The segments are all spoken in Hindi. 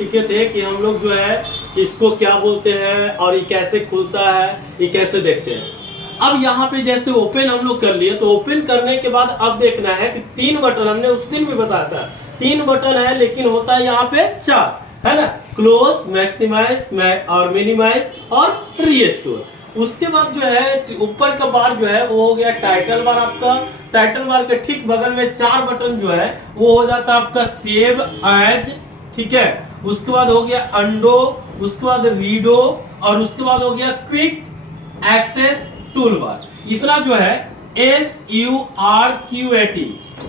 सीखे थे कि हम लोग जो है इसको क्या बोलते हैं और ये कैसे खुलता है, ये कैसे देखते हैं। अब यहाँ पे जैसे ओपन हम लोग कर लिए, तो ओपन करने के बाद अब देखना है कि 3 बटन, हमने उस दिन भी बताया था 3 बटन है, लेकिन होता है यहाँ पे 4, है ना। क्लोज, मैक्सिमाइज और मिनिमाइज और रीस्टोर। उसके बाद जो है ऊपर का बार जो है वो हो गया टाइटल बार आपका। टाइटल बार के ठीक बगल में 4 बटन जो है वो हो जाता है आपका सेव एज, ठीक है। उसके बाद हो गया अंडो, उसके बाद रीडो, और उसके बाद हो गया क्विक एक्सेस टूल बार। इतना जो है SURQAT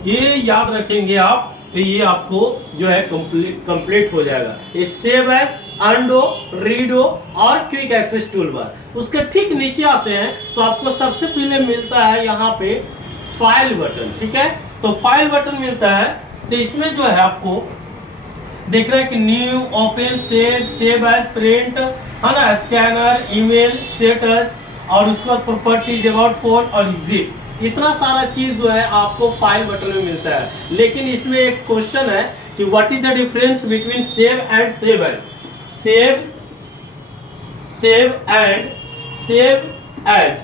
ये याद रखेंगे आप, तो ये आपको जो है कंप्लीट हो जाएगा। ये सेव एज, अंडो, रीडो और क्विक एक्सेस टूल बार। उसके ठीक नीचे आते हैं तो आपको सबसे पहले मिलता है यहाँ पे फाइल बटन, ठीक है। तो फाइल बटन मिलता है, तो इसमें जो है आपको देख रहे हैं कि new, open, save as, print, है ना, स्कैनर, ईमेल, स्टेटस, और उसके बाद प्रॉपर्टीज, अबाउट फोन और एग्जिट। इतना सारा चीज जो है आपको फाइल बटन में मिलता है। लेकिन इसमें एक क्वेश्चन है कि what is the difference between save and save as. Save and save as,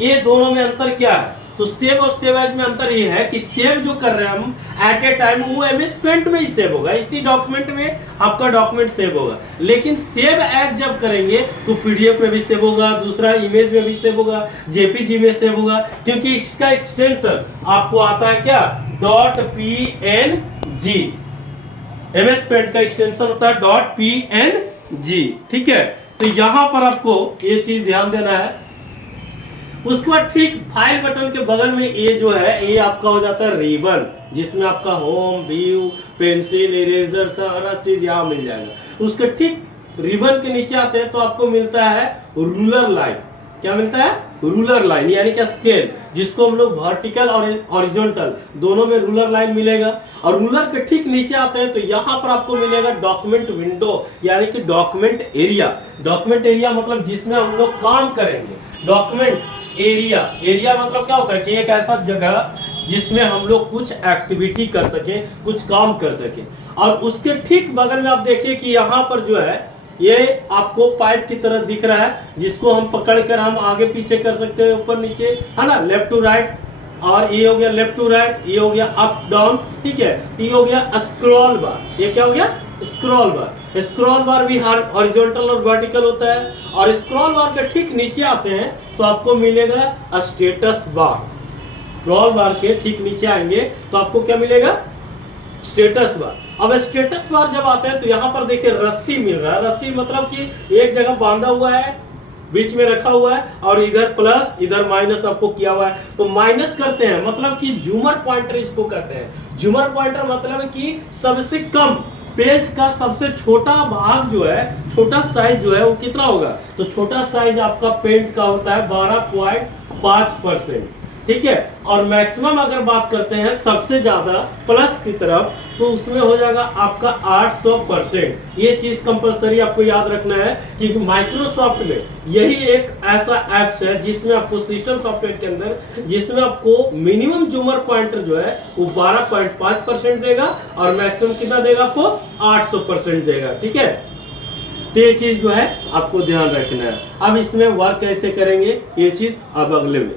ये दोनों में अंतर क्या है? तो सेव और सेव एज में अंतर ये है कि सेव जो कर रहे हैं हम एट ए टाइम वो MS पेंट में ही सेव होगा, इसी डॉक्यूमेंट में आपका डॉक्यूमेंट सेव होगा। लेकिन सेव एज जब करेंगे तो PDF में भी सेव होगा, दूसरा इमेज में भी सेव होगा, JPG में सेव होगा, क्योंकि इसका एक्सटेंशन आपको आता है क्या, .png। MS पेंट का एक्सटेंशन होता है .png, ठीक है। तो यहां पर आपको ये चीज ध्यान देना है। उसके बाद ठीक फाइल बटन के बगल में ये जो है ये आपका हो जाता है रिबन, जिसमें आपका होम, व्यू, पेंसिल, इरेजर सारा चीज यहाँ मिल जाएगा। उसके ठीक रिबन के नीचे आते हैं तो आपको मिलता है रूलर लाइन। क्या मिलता है? रूलर लाइन, यानी क्या, स्केल, जिसको हम लोग वर्टिकल और हॉरिजॉन्टल दोनों में रूलर लाइन मिलेगा। और रूलर के ठीक नीचे आते हैं तो यहाँ पर आपको मिलेगा डॉक्यूमेंट विंडो, यानी कि डॉक्यूमेंट एरिया। डॉक्यूमेंट एरिया मतलब जिसमें हम लोग काम करेंगे। डॉक्यूमेंट एरिया मतलब क्या होता है कि एक ऐसा जगह जिसमें हम लोग कुछ एक्टिविटी कर सके, कुछ काम कर सके। और उसके ठीक बगल में आप देखिए कि यहाँ पर जो है ये आपको पाइप की तरह दिख रहा है, जिसको हम पकड़कर हम आगे पीछे कर सकते हैं, ऊपर नीचे, है ना, लेफ्ट टू राइट। और ये हो गया लेफ्ट टू राइट, ये हो गया अप डाउन, ठीक है। ये हो गया स्क्रॉल बार। ये क्या हो गया? स्क्रॉल बार। स्क्रॉल बार भी हॉरिजॉन्टल और वर्टिकल होता है। और स्क्रॉल बार के ठीक नीचे आते हैं तो आपको मिलेगा स्टेटस बार। स्क्रॉल बार के ठीक नीचे आएंगे तो आपको क्या मिलेगा? Status bar. अब स्टेटस बार जब आते हैं तो यहाँ पर देखिए रस्सी मिल रहा है। रस्सी मतलब कि एक जगह बांधा हुआ है, बीच में रखा हुआ है, और इधर प्लस इधर माइनस आपको किया हुआ है। तो माइनस करते हैं मतलब कि झूमर पॉइंटर इसको कहते हैं। झूमर पॉइंटर मतलब कि सबसे कम पेज का सबसे छोटा भाग जो है, छोटा साइज जो है वो कितना होगा? तो छोटा साइज आपका पेंट का होता है 12.5%, ठीक है। और मैक्सिमम अगर बात करते हैं सबसे ज्यादा प्लस की तरफ, तो उसमें हो जाएगा आपका 800%। ये चीज कंपलसरी आपको याद रखना है कि माइक्रोसॉफ्ट में यही एक ऐसा ऐप्स है जिसमें आपको सिस्टम सॉफ्टवेयर के अंदर, जिसमें आपको मिनिमम जूमर पॉइंटर जो है वो 12.5% देगा और मैक्सिमम कितना देगा आपको? 800% देगा, ठीक है। तो ये चीज जो है आपको ध्यान रखना है। अब इसमें वर्क कैसे करेंगे ये चीज अब अगले में